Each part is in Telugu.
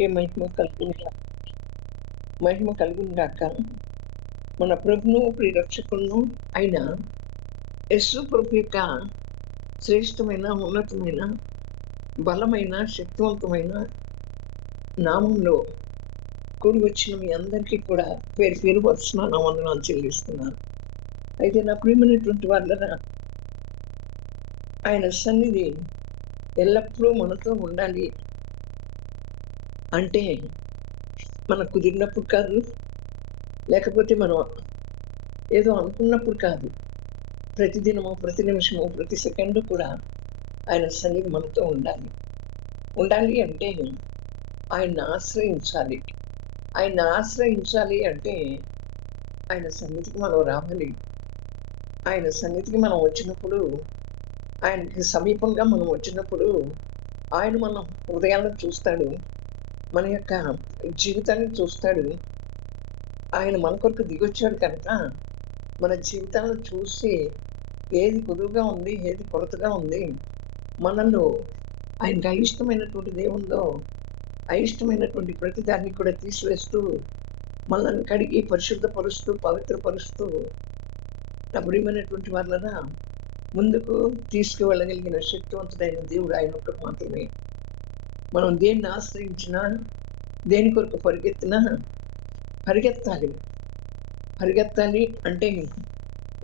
దేవునికే మహిమ కలుగును గాక. మన ప్రభును రక్షకులను అయిన యేసు ప్రభు యొక్క శ్రేష్టమైన, ఉన్నతమైన, బలమైన, శక్తివంతమైన నామంలో కూడి వచ్చిన మీ అందరికీ కూడా పేరు పేరు వరుసన వందనాలు చెల్లిస్తున్నాను. అయితే నా ప్రియమైనటువంటి వాళ్ళ ఆయన సన్నిధి ఎల్లప్పుడూ మనతో ఉండాలి అంటే మనకు కుదిరినప్పుడు కాదు, లేకపోతే మనం ఏదో అనుకున్నప్పుడు కాదు. ప్రతిదినము, ప్రతి నిమిషము, ప్రతి సెకండు కూడా ఆయన సన్నిధి మనతో ఉండాలి అంటే ఆయన్ని ఆశ్రయించాలి. ఆయన్ని ఆశ్రయించాలి అంటే ఆయన సన్నిధికి మనం రావాలి. ఆయన సన్నిధికి మనం వచ్చినప్పుడు, ఆయనకి సమీపంగా మనం వచ్చినప్పుడు ఆయన మన హృదయాలను చూస్తాడు, మన యొక్క జీవితాన్ని చూస్తాడు. ఆయన మన కొరకు దిగొచ్చాడు కనుక మన జీవితాలను చూసి ఏది కొదువుగా ఉంది, ఏది కొరతగా ఉంది, మనలో ఆయనకు అయిష్టమైనటువంటిది ఏముందో అయిష్టమైనటువంటి ప్రతి దాన్ని కూడా తీసివేస్తూ మనల్ని కడిగి పరిశుద్ధపరుస్తూ పవిత్రపరుస్తూ ప్రియమైనటువంటి వాళ్ళ ముందుకు తీసుకువెళ్ళగలిగిన శక్తివంతుడైన దేవుడు ఆయన ఒక్కడు మాత్రమే. మనం దేన్ని ఆశ్రయించినా, దేని కొరకు పరిగెత్తాలి అంటే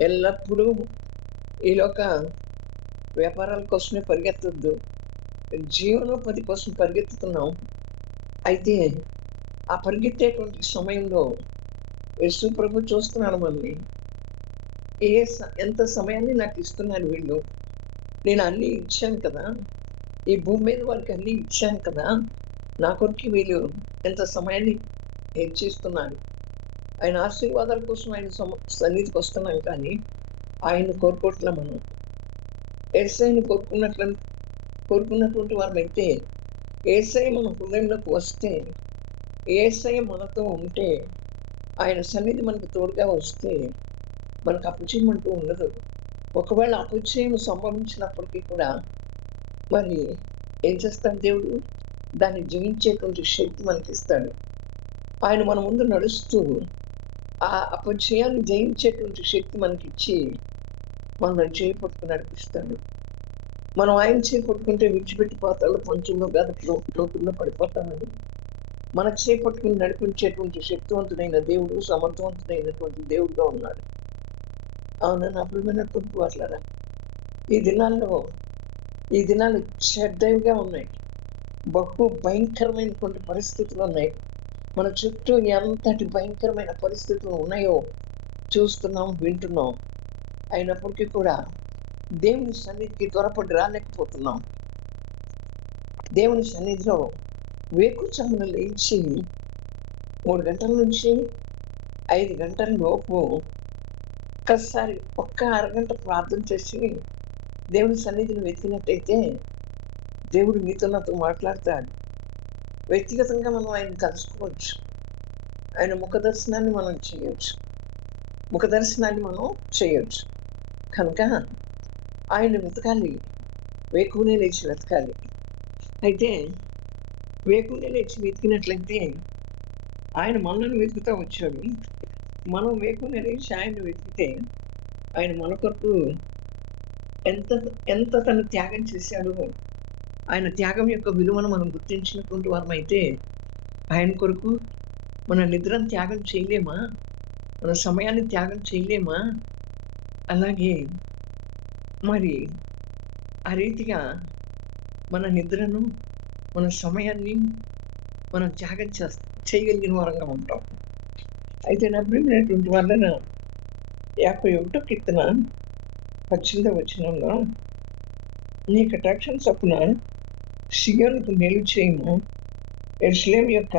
ఎల్లప్పుడూ ఈ లోక వ్యాపారాల కోసమే పరిగెత్తొద్దు, జీవనోపాధి కోసం పరిగెత్తుతున్నాం. అయితే ఆ పరిగెత్తేటువంటి సమయంలో యేసు ప్రభు చూస్తున్నాడు మనల్ని. ఎంత సమయాన్ని నాకు ఇస్తున్నారు వీళ్ళు, నేను అన్నీ ఇచ్చాను కదా, ఈ భూమి మీద వారికి అన్నీ ఇచ్చాను కదా, నా కొరకు వీళ్ళు ఎంత సమయాన్ని హెచ్చిస్తున్నారు. ఆయన ఆశీర్వాదాల కోసం ఆయన సన్నిధికి వస్తున్నాం, కానీ ఆయన కోరుకోవట్లే. మనం యేసయ్యని కోరుకున్నటువంటి వారమైతే, యేసయ్య మన హృదయంలోకి వస్తే, యేసయ్య మనతో ఉంటే, ఆయన సన్నిధి మనకు తోడుగా వస్తే మనకు అపజయం అంటూ ఉండదు. ఒకవేళ అపజయం సంభవించినప్పటికీ కూడా మరి ఏం చేస్తాడు దేవుడు? దాన్ని జయించేటువంటి శక్తి మనకి ఇస్తాడు. ఆయన మన ముందు నడుస్తూ ఆ అపజయాన్ని జయించేటువంటి శక్తి మనకిచ్చి మనల్ని చేపట్టుకుని నడిపిస్తాడు. మనం ఆయన చేపట్టుకుంటే విడిచిపెట్టి పాతాల పంచుల్లో లోతుల్లో పడిపోతామని మన చేపట్టుకుని నడిపించేటువంటి శక్తివంతుడైన దేవుడు, సమర్థవంతుడైనటువంటి దేవుడుగా ఉన్నాడు. అవునా నా ప్రియమైనటువంటి వాళ్ళరా, ఈ దినాలు చెడ్డవిగా ఉన్నాయి. బహు భయంకరమైనటువంటి పరిస్థితులు ఉన్నాయి. మన చుట్టూ ఎంతటి భయంకరమైన పరిస్థితులు ఉన్నాయో చూస్తున్నాం, వింటున్నాం. అయినప్పటికీ కూడా దేవుని సన్నిధికి త్వరపడి రాలేకపోతున్నాం. దేవుని సన్నిధిలో వేకువజామున లేచి 3 గంటల నుంచి 5 గంటల లోపు ఒక్క అరగంట ప్రార్థన చేసి దేవుని సన్నిధిని వెతికినట్టయితే దేవుడు నీతో నాతో మాట్లాడతాడు. వ్యక్తిగతంగా మనం ఆయన కలుసుకోవచ్చు. ఆయన ముఖ దర్శనాన్ని మనం చేయొచ్చు. కనుక ఆయన వెతకాలి, వేకువనే లేచి వెతకాలి. అయితే వేకువనే లేచి వెతికినట్లయితే ఆయన మనల్ని వెతుకుతూ వచ్చాడు. మనం వేకువనే లేచి ఆయన్ని వెతికితే ఆయన మన కొరకు ఎంత తను త్యాగం చేశాడు, ఆయన త్యాగం యొక్క విలువను మనం గుర్తించినటువంటి వారమైతే ఆయన కొరకు మన నిద్రను త్యాగం చేయలేమా? మన సమయాన్ని త్యాగం చేయలేమా? అలాగే మరి ఆ రీతిగా మన నిద్రను, మన సమయాన్ని మనం త్యాగం చేయగలిగిన వారంగా ఉంటాం. అయితే నా ప్రియమైనటువంటి వాళ్ళన 51వ కీర్తన 18వ వచనంలో, నీ కటాక్షం చొప్పున సియోనుకు మేలు చేయము, యెరూషలేము యొక్క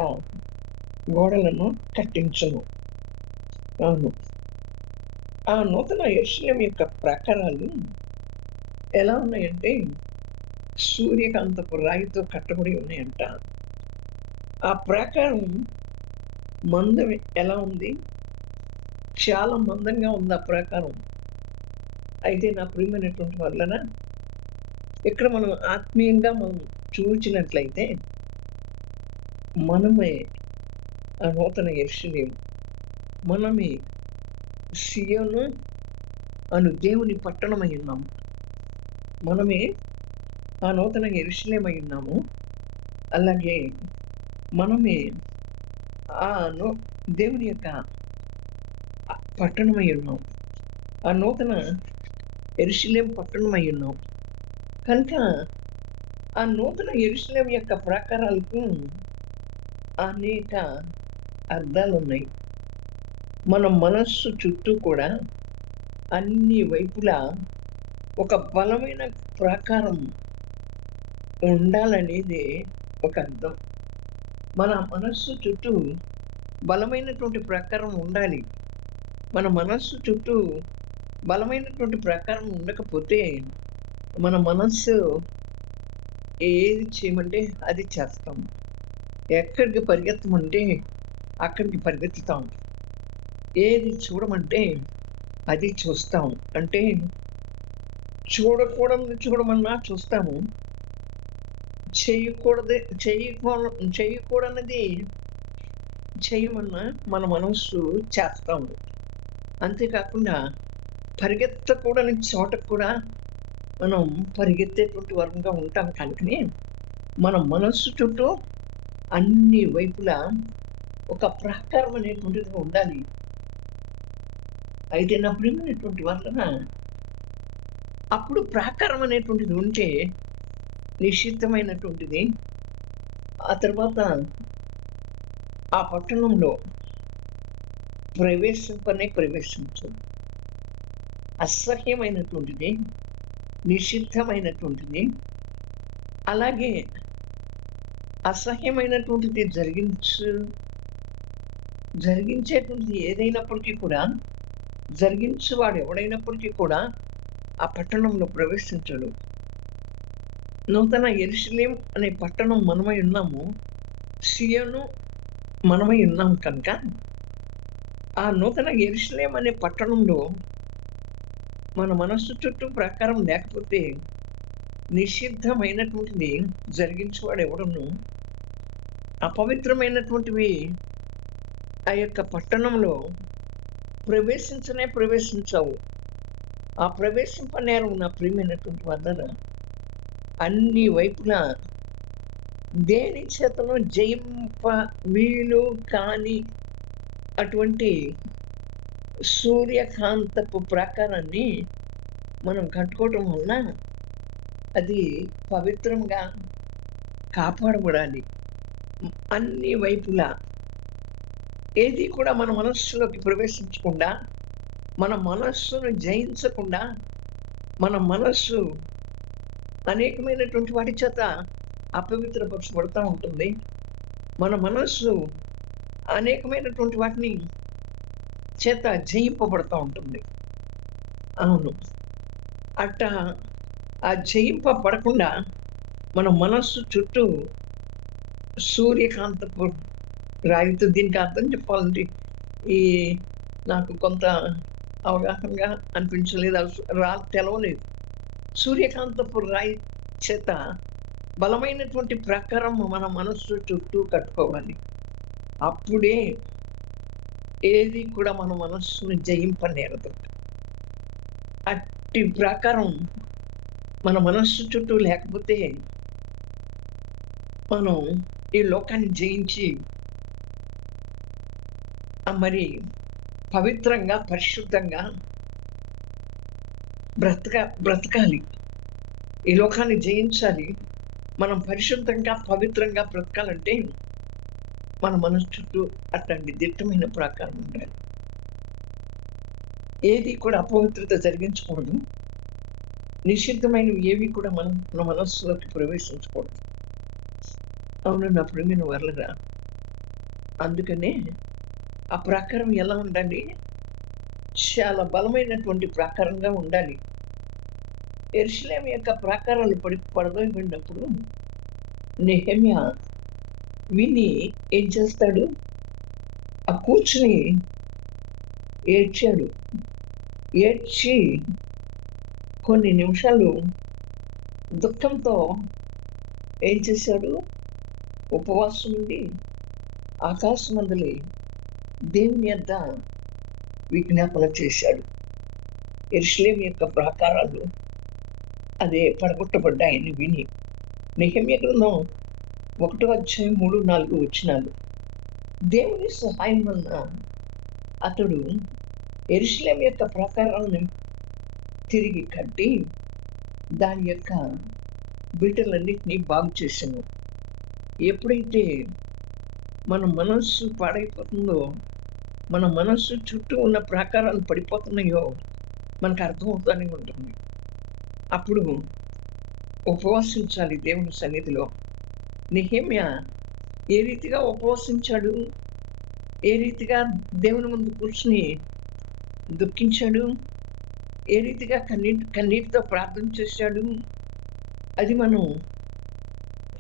గోడలను కట్టించుము. అవును, ఆ నూతన యెరూషలేము యొక్క ప్రాకారాలు ఎలా ఉన్నాయంటే సూర్యకాంతపు రాయితో కట్టబడి ఉన్నాయంట. ఆ ప్రాకారం మందం ఎలా ఉంది? చాలా మందంగా ఉంది ఆ ప్రాకారం. అయితే నా ప్రియమైనటువంటి వలన ఇక్కడ మనం ఆత్మీయంగా మనం చూచినట్లయితే మనమే ఆ నూతన యెరూషలేము. మనమే సీయోను అను దేవుని పట్టణమై ఉన్నాము. మనమే ఆ నూతన యెరూషలేమై ఉన్నాము. అలాగే మనమే ఆ ను దేవుని యొక్క పట్టణమై ఉన్నాం. ఆ నూతన యెరూషలేము పట్టణమై ఉన్నాం. కనుక ఆ నూతన యెరూషలేము యొక్క ప్రాకారాలకు అనేక అర్థాలున్నాయి. మన మనస్సు చుట్టూ కూడా అన్ని వైపులా ఒక బలమైన ప్రాకారం ఉండాలనేది ఒక అర్థం. మన మనస్సు చుట్టూ బలమైనటువంటి ప్రాకారం ఉండాలి. మన మనస్సు చుట్టూ బలమైనటువంటి ప్రాకారం ఉండకపోతే మన మనస్సు ఏది చేయమంటే అది చేస్తాం. ఎక్కడికి పరిగెత్తమంటే అక్కడికి పరిగెత్తుతాం. ఏది చూడమంటే అది చూస్తాం. అంటే చూడకూడనిది చూడమన్నా చూస్తాము. చేయకూడనిది చేయమన్నా మన మనస్సు చేస్తాము. అంతేకాకుండా పరిగెత్తకూడని చోటకు కూడా మనం పరిగెత్తేటువంటి వర్గంగా ఉంటాం. కనుకనే మన మనస్సు చుట్టూ అన్ని వైపులా ఒక ప్రాకారం అనేటువంటిది ఉండాలి. అయితే నా ప్రియమైనటువంటి వలన అప్పుడు ప్రాకారం అనేటువంటిది ఉంటే నిశ్చితమైనటువంటిది. ఆ తర్వాత ఆ పట్టణంలో ప్రవేశించు. అసహ్యమైనటువంటిది, నిషిద్ధమైనటువంటిది, అలాగే అసహ్యమైనటువంటిది జరిగించేటువంటిది ఏదైనప్పటికీ కూడా, జరిగించేవాడు ఎవడైనప్పటికీ కూడా ఆ పట్టణంలో ప్రవేశించడు. నూతన యెరూషలేము అనే పట్టణం మనమై ఉన్నాము. సీయోను మనమై ఉన్నాం కనుక ఆ నూతన యెరూషలేము అనే పట్టణంలో మన మనస్సు చుట్టూ ప్రాకారం లేకపోతే నిషిద్ధమైనటువంటిది జరిగించేవాడు ఎవడును, అపవిత్రమైనటువంటివి ఆ యొక్క పట్టణంలో ప్రవేశించవు. ఆ ప్రవేశింపనేరం నా ప్రియమైనటువంటి వదన అన్ని వైపులా దేని చేతను జయింప వీలు కాని అటువంటి సూర్యకాంతపు ప్రాకారాన్ని మనం కట్టుకోవటం వలన అది పవిత్రంగా కాపాడబడాలి. అన్ని వైపులా ఏది కూడా మన మనస్సులోకి ప్రవేశించకుండా, మన మనస్సును జయించకుండా, మన మనస్సు అనేకమైనటువంటి వాటి చేత అపవిత్రపరచబడుతూ ఉంటుంది. మన మనస్సు అనేకమైనటువంటి వాటిని చేత జయింపబడుతూ ఉంటుంది. అవును, అట్టా ఆ జయింపబడకుండా మన మనస్సు చుట్టూ సూర్యకాంతపు రాయితో, దీనికి అర్థం చెప్పాలంటే ఈ నాకు కొంత అవగాహనగా అనిపించలేదు, తెలవలేదు. సూర్యకాంతపు రాయి చేత బలమైనటువంటి ప్రాకారం మన మనస్సు చుట్టూ కట్టుకోవాలి. అప్పుడే ఏది కూడా మన మనస్సును జయింపనేరదు. అట్టి ప్రాకారం మన మనస్సు చుట్టూ లేకపోతే మనం ఈ లోకాన్ని జయించి మరి పవిత్రంగా, పరిశుద్ధంగా బ్రతకాలి. ఈ లోకాన్ని జయించాలి. మనం పరిశుద్ధంగా, పవిత్రంగా బ్రతకాలంటే మన మనసు చుట్టూ అట్లాంటి దిట్టమైన ప్రాకారం ఉండాలి. ఏది కూడా అపవిత్రత జరిగించకూడదు. నిషిద్ధమైనవి ఏవి కూడా మన మనస్సులోకి ప్రవేశించకూడదు. అవును నా ప్రియమైన వర్లరా, అందుకనే ఆ ప్రాకారం ఎలా ఉండాలి? చాలా బలమైనటువంటి ప్రాకారంగా ఉండాలి. యెరూషలేము యొక్క ప్రాకారాలు పడదోయబడినప్పుడు నెహెమ్యా విని ఏం చేస్తాడు? ఆ కూర్చుని ఏడ్చాడు. ఏడ్చి కొన్ని నిమిషాలు దుఃఖంతో ఏం చేశాడు? ఉపవాసం ఉండి ఆకాశమందలి దేవుని యొద్ద విజ్ఞాపన చేశాడు. యెరూషలేము యొక్క ప్రాకారాలు అదే పడగొట్టబడ్డాయని విని నెహెమ్యా గ్రంథం 1:3-4 దేవుని సహాయం వలన అతడు యెరూషలేము యొక్క ప్రాకారాలను తిరిగి కట్టి దాని యొక్క బీటలన్నిటినీ బాగు చేశాను. ఎప్పుడైతే మన మనస్సు పాడైపోతుందో, మన మనస్సు చుట్టూ ఉన్న ప్రాకారాలు పడిపోతున్నాయో మనకు అర్థమవుతూనే ఉంటుంది. అప్పుడు ఉపవాసించాలి దేవుని సన్నిధిలో. నెహెమ్యా ఏ రీతిగా ఉపవాసించాడు, ఏ రీతిగా దేవుని ముందు కూర్చుని దుఃఖించాడు, ఏ రీతిగా కన్నీటితో ప్రార్థన చేశాడు, అది మనం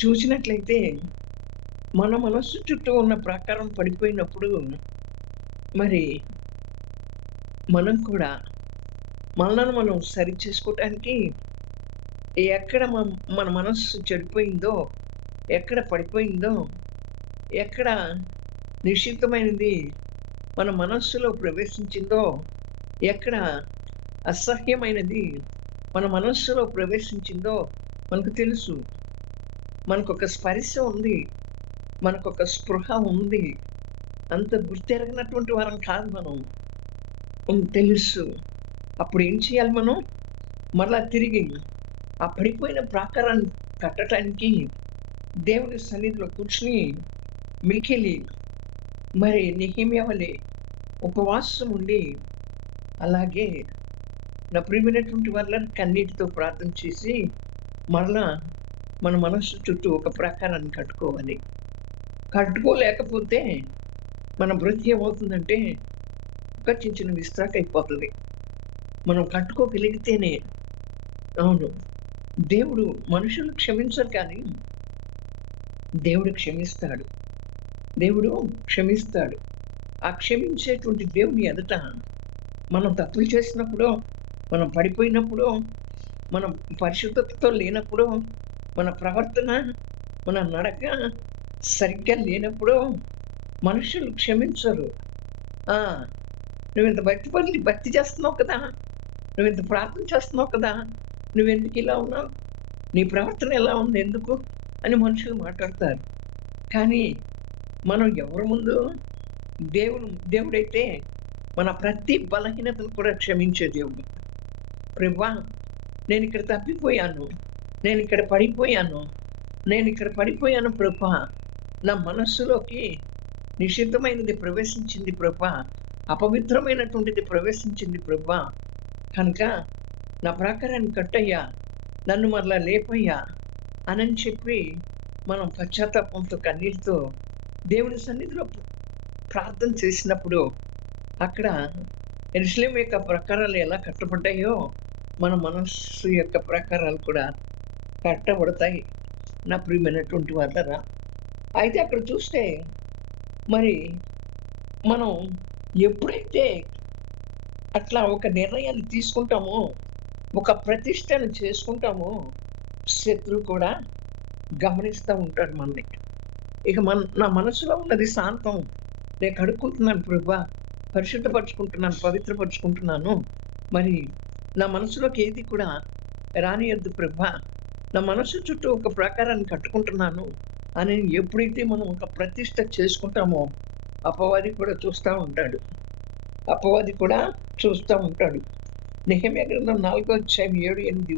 చూసినట్లయితే మన మనస్సు చుట్టూ ఉన్న ప్రాకారం పడిపోయినప్పుడు మరి మనం కూడా మనల్ని మనం సరి చేసుకోవటానికి ఎక్కడ మన మనస్సు చెడిపోయిందో, ఎక్కడ పడిపోయిందో, ఎక్కడ నిషిద్ధమైనది మన మనస్సులో ప్రవేశించిందో, ఎక్కడ అసహ్యమైనది మన మనస్సులో ప్రవేశించిందో మనకు తెలుసు. మనకొక స్పర్శ ఉంది, మనకొక స్పృహ ఉంది. అంత గుర్తెరగనటువంటి వారం కాదు మనం, తెలుసు. అప్పుడు ఏం చేయాలి మనం? మరలా తిరిగి ఆ పడిపోయిన ప్రాకారాన్ని కట్టడానికి దేవుని సన్నిధిలో కూర్చుని మిక్కిలి మరి నెహెమ్యా వలె ఉపవాసం ఉండి, అలాగే నా ప్రియమైనటువంటి వాళ్ళని కన్నీటితో ప్రార్థన చేసి మరలా మన మనస్సు చుట్టూ ఒక ప్రాకారాన్ని కట్టుకోవాలి. కట్టుకోలేకపోతే మన బ్రతికి ఏమవుతుందంటే ఒక చిన్న విస్త్రాక్ అయిపోతుంది. మనం కట్టుకోగలిగితేనే, అవును, దేవుడు మనుషులు క్షమించరు కానీ దేవుడు క్షమిస్తాడు. దేవుడు క్షమిస్తాడు. ఆ క్షమించేటువంటి దేవుని ఎదుట మనం తప్పులు చేసినప్పుడు, మనం పడిపోయినప్పుడు, మనం పరిశుద్ధతతో లేనప్పుడు, మన ప్రవర్తన, మన నడక సరిగ్గా లేనప్పుడు మనుషులు క్షమించరు. నువ్వు ఇంత భక్తి చేస్తున్నావు కదా, నువ్వు ఇంత ప్రార్థన చేస్తున్నావు కదా, నువ్వెందుకు ఇలా ఉన్నావు, నీ ప్రవర్తన ఎలా ఉంది, ఎందుకు అని మనుషులు మాట్లాడతారు. కానీ మనం ఎవరి ముందు? దేవుడైతే మన ప్రతి బలహీనతను కూడా క్షమించే దేవుడు. ప్రభువా, నేను ఇక్కడ తప్పిపోయాను, నేను ఇక్కడ పడిపోయాను ప్రభువా, నా మనస్సులోకి నిషిద్ధమైనది ప్రవేశించింది ప్రభువా, అపవిత్రమైనటువంటిది ప్రవేశించింది ప్రభువా, కనుక నా ప్రాకారాన్ని కట్టయ్యా, నన్ను మరలా లేపయ్యా అని చెప్పి మనం పశ్చాత్తాపంతో కన్నీటితో దేవుని సన్నిధిలో ప్రార్థన చేసినప్పుడు అక్కడ యెరూషలేము యొక్క ప్రాకారాలు ఎలా కట్టబడ్డాయో మన మనస్సు యొక్క ప్రాకారాలు కూడా కట్టబడతాయి. నా ప్రియమైనటువంటి వాళ్ళరా, అయితే అక్కడ చూస్తే మరి మనం ఎప్పుడైతే అట్లా ఒక నిర్ణయాన్ని తీసుకుంటామో, ఒక ప్రతిష్టను చేసుకుంటామో, శత్రువు కూడా గమనిస్తూ ఉంటాడు మనల్ని. ఇక నా మనసులో ఉన్నది శాంతం, నేను కడుక్కుంటున్నాను ప్రభువా, పరిశుద్ధపరుచుకుంటున్నాను, పవిత్రపరుచుకుంటున్నాను, మరి నా మనసులోకి ఏది కూడా రానియద్దు ప్రభువా, నా మనసు చుట్టూ ఒక ప్రాకారాన్ని కట్టుకుంటున్నాను అని ఎప్పుడైతే మనం ఒక ప్రతిష్ట చేసుకుంటామో అపవాది కూడా చూస్తూ ఉంటాడు. నెహెమ్యా గ్రంథం 4:7-8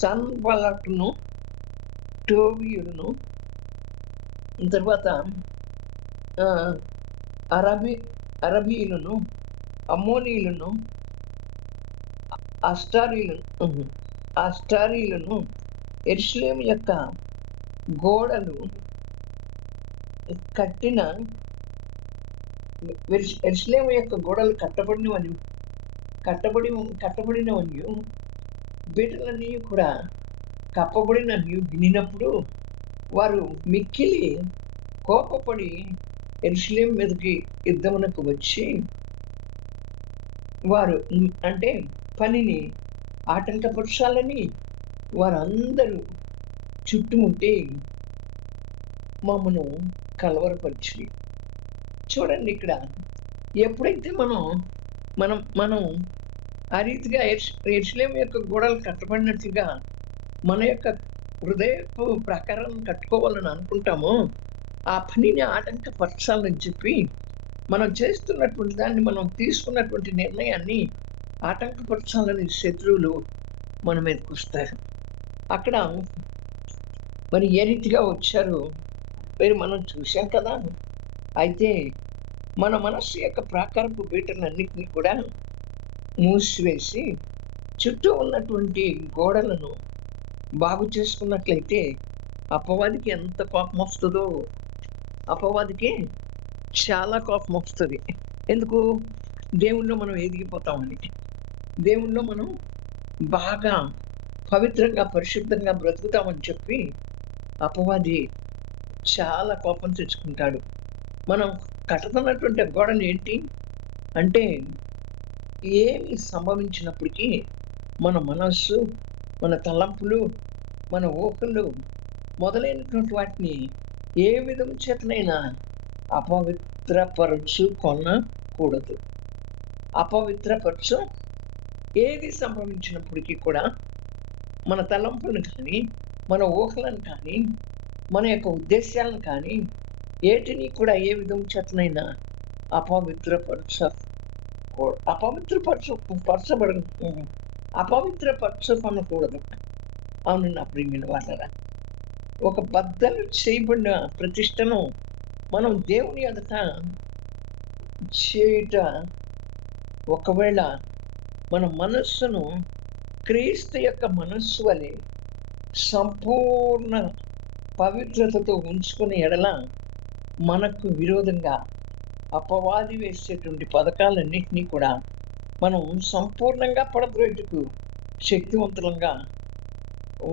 సన్బల్లటును, టోబీయులను, తర్వాత అరబీయులను, అమ్మోనీయులను, అష్టారీయులను యెరూషలేము యొక్క గోడలు యెరూషలేము యొక్క గోడలు కట్టబడినవని బీటలన్నీ కూడా కప్పబడినవి వినినప్పుడు వారు మిక్కిలి కోపపడి యెరూషలేము మీదకి యుద్ధమునకు వచ్చి వారు అంటే పనిని ఆటంకపరచాలని వారందరూ చుట్టుముట్టి మమ్మను కలవరపరిచి. చూడండి ఇక్కడ ఎప్పుడైతే మనం మనం మనం ఆ రీతిగా యెరూషలేము యొక్క గోడలు కట్టబడినట్లుగా మన యొక్క హృదయపు ప్రాకారాలను కట్టుకోవాలని అనుకుంటామో, ఆ పనిని ఆటంకపరచాలని చెప్పి మనం చేస్తున్నటువంటి దాన్ని, మనం తీసుకున్నటువంటి నిర్ణయాన్ని ఆటంకపరచాలని శత్రువులు మన మీదకొస్తారు. అక్కడ మరి ఏ రీతిగా వచ్చారో మరి మనం చూశాం కదా! అయితే మన మనస్సు యొక్క ప్రాకారపు బీటలన్నిటిని కూడా మూసివేసి, చుట్టూ ఉన్నటువంటి గోడలను బాగు చేసుకున్నట్లయితే అపవాదికి ఎంత కోపమొస్తదో! అపవాదికి చాలా కోపమొస్తది. ఎందుకు? దేవునిలో మనం ఎదిగిపోతామని. దేవునిలో మనం బాగా పవిత్రంగా, పరిశుద్ధంగా బ్రతుకుతామని చెప్పి అపవాది చాలా కోపం తెచ్చుకుంటాడు. మనం కట్టుతున్నటువంటి గోడలు ఏంటి అంటే, ఏమి సంభవించినప్పటికీ మన మనస్సు, మన తలంపులు, మన ఊహలు మొదలైనటువంటి వాటిని ఏ విధం చేతనైనా అపవిత్రపరచుకొనకూడదు. అపవిత్రపరచు ఏది సంభవించినప్పటికీ కూడా మన తలంపులను కానీ, మన ఊహలను కానీ, మన యొక్క ఉద్దేశాలను కానీ ఏటిని కూడా ఏ విధం చేతనైనా అపవిత్రపరచుకొనకూడదు. అవును నా ప్రియమైన వాళ్ళరా, ఒక బద్దలు చేయబడిన ప్రతిష్టను మనం దేవుని ఎదుట చేయుట, ఒకవేళ మన మనస్సును క్రీస్తు యొక్క మనస్సు వలె సంపూర్ణ పవిత్రతతో ఉంచుకునే ఎడల మనకు విరోధంగా అపవాది వేసేటువంటి పథకాలన్నింటినీ కూడా మనం సంపూర్ణంగా పడద్రోయుటకు శక్తివంతులంగా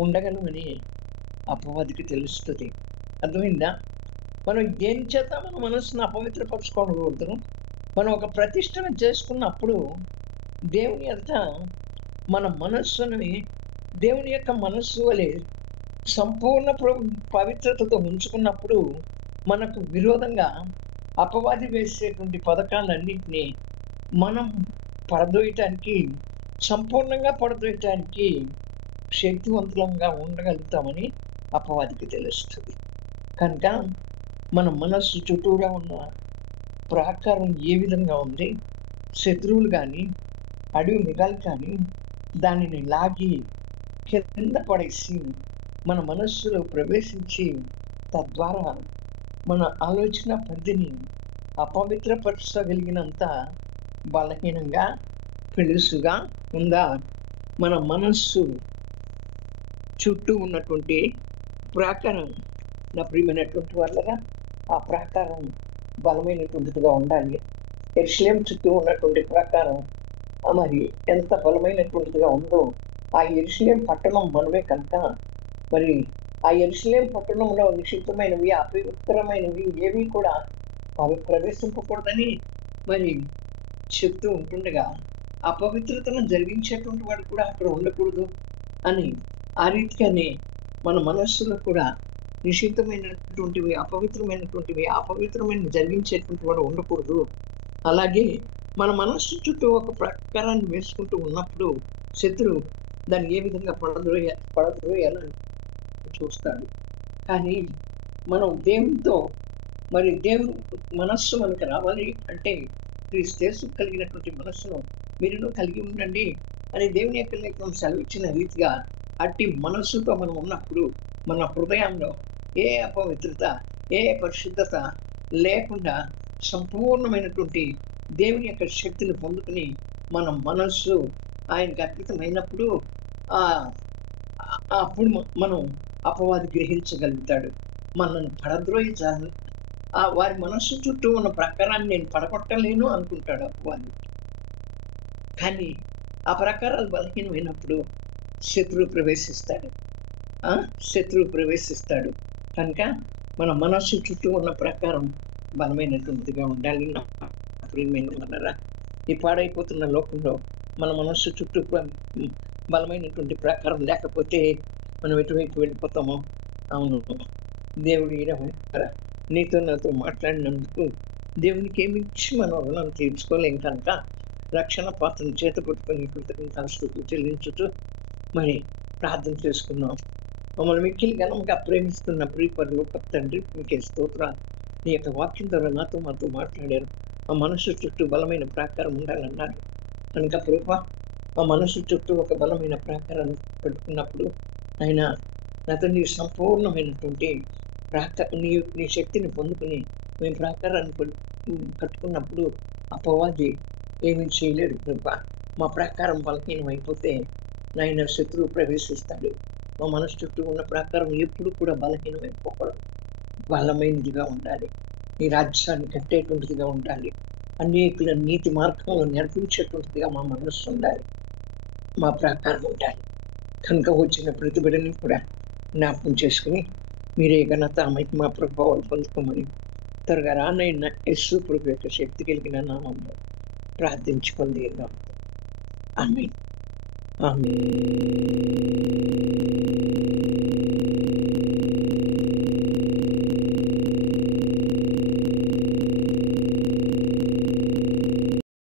ఉండగలమని అపవాదికి తెలుస్తుంది. అర్థమైందా? మనం దేని చేత మన మనస్సును అపవిత్రపరచుకోకూడదు. మనం ఒక ప్రతిష్టన చేసుకున్నప్పుడు దేవుని ఎదుట మన మనస్సుని దేవుని యొక్క మనస్సు వలె సంపూర్ణ పవిత్రతతో ఉంచుకున్నప్పుడు మనకు విరోధంగా అపవాది వేసేటువంటి పథకాలన్నింటినీ మనం పడదోయటానికి, సంపూర్ణంగా పడదోయటానికి శక్తివంతులంగా ఉండగలుగుతామని అపవాదికి తెలుస్తుంది. కనుక మన మనస్సు చుట్టూరా ఉన్న ప్రాకారం ఏ విధంగా ఉంది, శత్రువులు కానీ, అడవి మృగాలు కానీ దానిని లాగి కింద పడేసి మన మనస్సులో ప్రవేశించి తద్వారా మన ఆలోచన పరిధిని అపవిత్రపరచగలిగినంత బలహీనంగా, పెళుసుగా ఉందా మన మనస్సు చుట్టూ ఉన్నటువంటి ప్రాకారం? నా ప్రియమైనటువంటి వాళ్ళగా ఆ ప్రాకారం బలమైనటువంటిదిగా ఉండాలి. యెరూషలేము చుట్టూ ఉన్నటువంటి ప్రాకారం మరి ఎంత బలమైనటువంటిదిగా ఉందో, ఆ యెరూషలేము పట్టణం మనమే కనుక, మరి ఆ యెరూషలేము పట్టణంలో నిషిద్ధమైనవి, అపవిత్రమైనవి ఏవి కూడా అవి ప్రవేశింపకూడదని మరి చెప్తూ ఉంటుండగా, అపవిత్రతను జరిగించేటువంటి వాడు కూడా అక్కడ ఉండకూడదు అని, ఆ రీతిగానే మన మనస్సులో కూడా నిషిద్ధమైనటువంటివి, అపవిత్రమైన జరిగించేటువంటి వాడు ఉండకూడదు. అలాగే మన మనస్సు చుట్టూ ఒక ప్రాకారాన్ని వేసుకుంటూ ఉన్నప్పుడు శత్రువు దాన్ని ఏ విధంగా పడద్రోయాలని చూస్తాడు. కానీ మనం దేవునితో, మరి దేవుని మనస్సు మనకు రావాలి అంటే క్రీస్తు కలిగినటువంటి మనస్సును మీరును కలిగి ఉండండి అని దేవుని యొక్క లేఖనం సెలవిచ్చిన రీతిగా అట్టి మనస్సుతో మనం ఉన్నప్పుడు మన హృదయంలో ఏ అపవిత్రత, ఏ పరిశుద్ధత లేకుండా సంపూర్ణమైనటువంటి దేవుని యొక్క శక్తిని పొందుకుని మన మనస్సు ఆయనకు అర్పితమైనప్పుడు అప్పుడు మనం అపవాది గ్రహించగలుగుతాడు. మనల్ని పడద్రోయించాలి, వారి మనస్సు చుట్టూ ఉన్న ప్రకారాన్ని నేను పడగొట్టలేను అనుకుంటాడు అపవాది. కానీ ఆ ప్రకారాలు బలహీనమైనప్పుడు శత్రువు ప్రవేశిస్తాడు. కనుక మన మనస్సు చుట్టూ ఉన్న ప్రకారం బలమైనటువంటిదిగా ఉండాలి. ప్రియమైన వాళ్ళరా, ఈ పాడైపోతున్న లోకంలో మన మనస్సు చుట్టూ బలమైనటువంటి ప్రకారం లేకపోతే మనం ఎటువైపు వెళ్ళిపోతామో. అవును, దేవుడు ఈ రకంగా నీతో నాతో మాట్లాడినందుకు దేవునికి ఏమి ఇచ్చి మనం రుణం తీర్చుకోలేం కనుక రక్షణ పాత్రను చేత పట్టుకొని కృతజ్ఞతాస్తుతులు చెల్లించుతూ మరి ప్రార్థన చేసుకున్నాం. మమ్మల్ని మిక్కిలి ఘనంగా ప్రేమిస్తున్న ప్రియపరులోక తండ్రి, మీకే స్తోత్రాలు. నీ యొక్క వాక్యం ద్వారా నాతో మాతో మాట్లాడారు. మా మనసు చుట్టూ బలమైన ప్రాకారం ఉండాలన్నారు కనుక ప్రభా, మా మనసు చుట్టూ ఒక బలమైన ప్రాకారాన్ని పెట్టుకున్నప్పుడు ఆయన నాతో నీ సంపూర్ణమైనటువంటి నీ శక్తిని పొందుకుని మేము ప్రాకారాన్ని కట్టుకున్నప్పుడు అపవాది ఏమీ చేయలేడు ప్రభా. మా ప్రాకారం బలహీనం అయిపోతే నాయన శత్రువు ప్రవేశిస్తాడు. మా మనసు చుట్టూ ఉన్న ప్రాకారం ఎప్పుడు కూడా బలహీనమైపోకూడదు, బలమైనదిగా ఉండాలి. నీ రాజ్యాన్ని కట్టేటువంటిదిగా ఉండాలి. అనేకుల నీతి మార్గంలో నడిపించేటువంటిదిగా మా మనస్సు ఉండాలి, మా ప్రాకారం ఉండాలి. కనుక వచ్చిన ప్రతిబిడని కూడా జ్ఞాపకం చేసుకుని మీరే ఘనత మహిమ ప్రభావాలు పొందుకోమని త్వరగా రానైన యేసు ప్రభు యొక్క శక్తి కలిగిన నామంలో ప్రార్థించుకుంది. ఆమేన్. ఆమేన్.